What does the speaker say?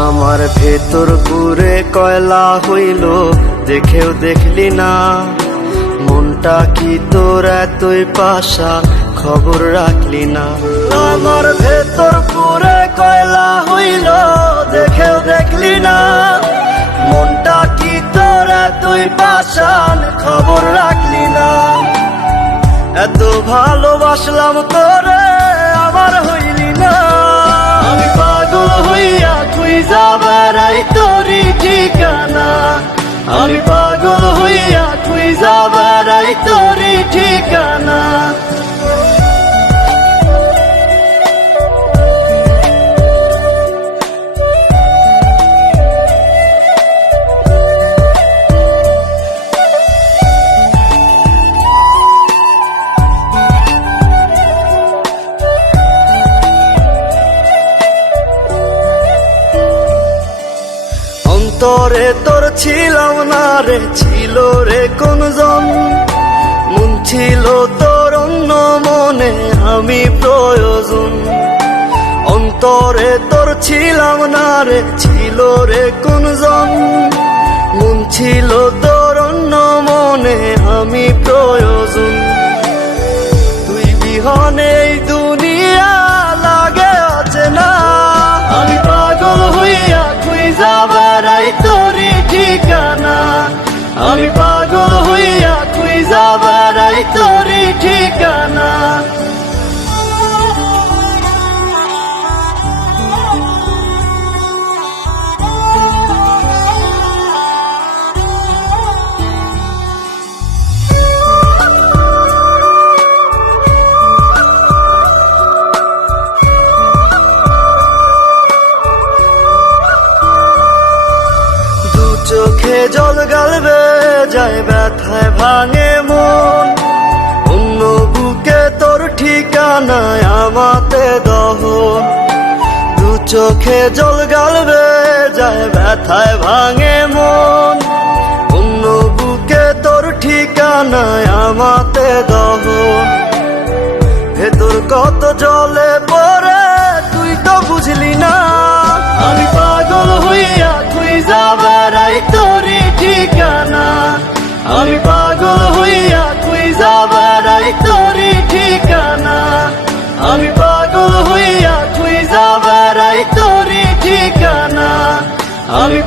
আমার ভেতর পুরে কয়লা হইল, দেখেও দেখলি না। মনটা কি তোর এতই পাশা, খবর রাখলি না। আমার ভেতর পুরে কয়লা হইল, দেখেও দেখলি না। মনটা কি তোর এতই পাশান, খবর রাখলি না। এত ভালোবাসলাম তোরে, আমার হইলি না। আমি পাগল হইয়া খুঁজা বেড়াই তোরই ঠিকানা। আমি পাগল হইয়া খুঁজা বেড়াই তোরই ঠিকানা। অন্তরে তোর ছিলাম না রে, ছিল রে কোনজন। মন ছিল তোর অন্য মনে, আমি প্রয়োজন। অন্তরে তোর ছিলাম না রে, ছিল রে কোনজন। মন ছিল তোর অন্য মনে, আমি প্রয়োজন। তুই বিহনে এই দুনিয়া লাগে অচেনা। আমি পাগল হইয়া খুঁজা বেড়াই তোরই ঠিকানা। আমি পাগল হইয়া খুঁজা বেড়াই তোরই ঠিকানা। চোখে জল গালবে যায়, ব্যথায় ভাঙে মন। অন্য বুকে তোর ঠিকানায় আমাতে দহন। দু চোখে জল গালবে যায়, ব্যথায় ভাঙে মন। অন্য বুকে তোর ঠিকানায় আমাতে দহন। ভেতর কত জলে পড়ে তুই তো বুঝলি না। আমি পাগল হইয়া খুঁজা বেড়াই তোরই ঠিকানা। আমি পাগল হইয়া খুঁজা বেড়াই তোরই ঠিকানা। আমি পাগল হইয়া খুঁজা বেড়াই তোরই ঠিকানা। আমি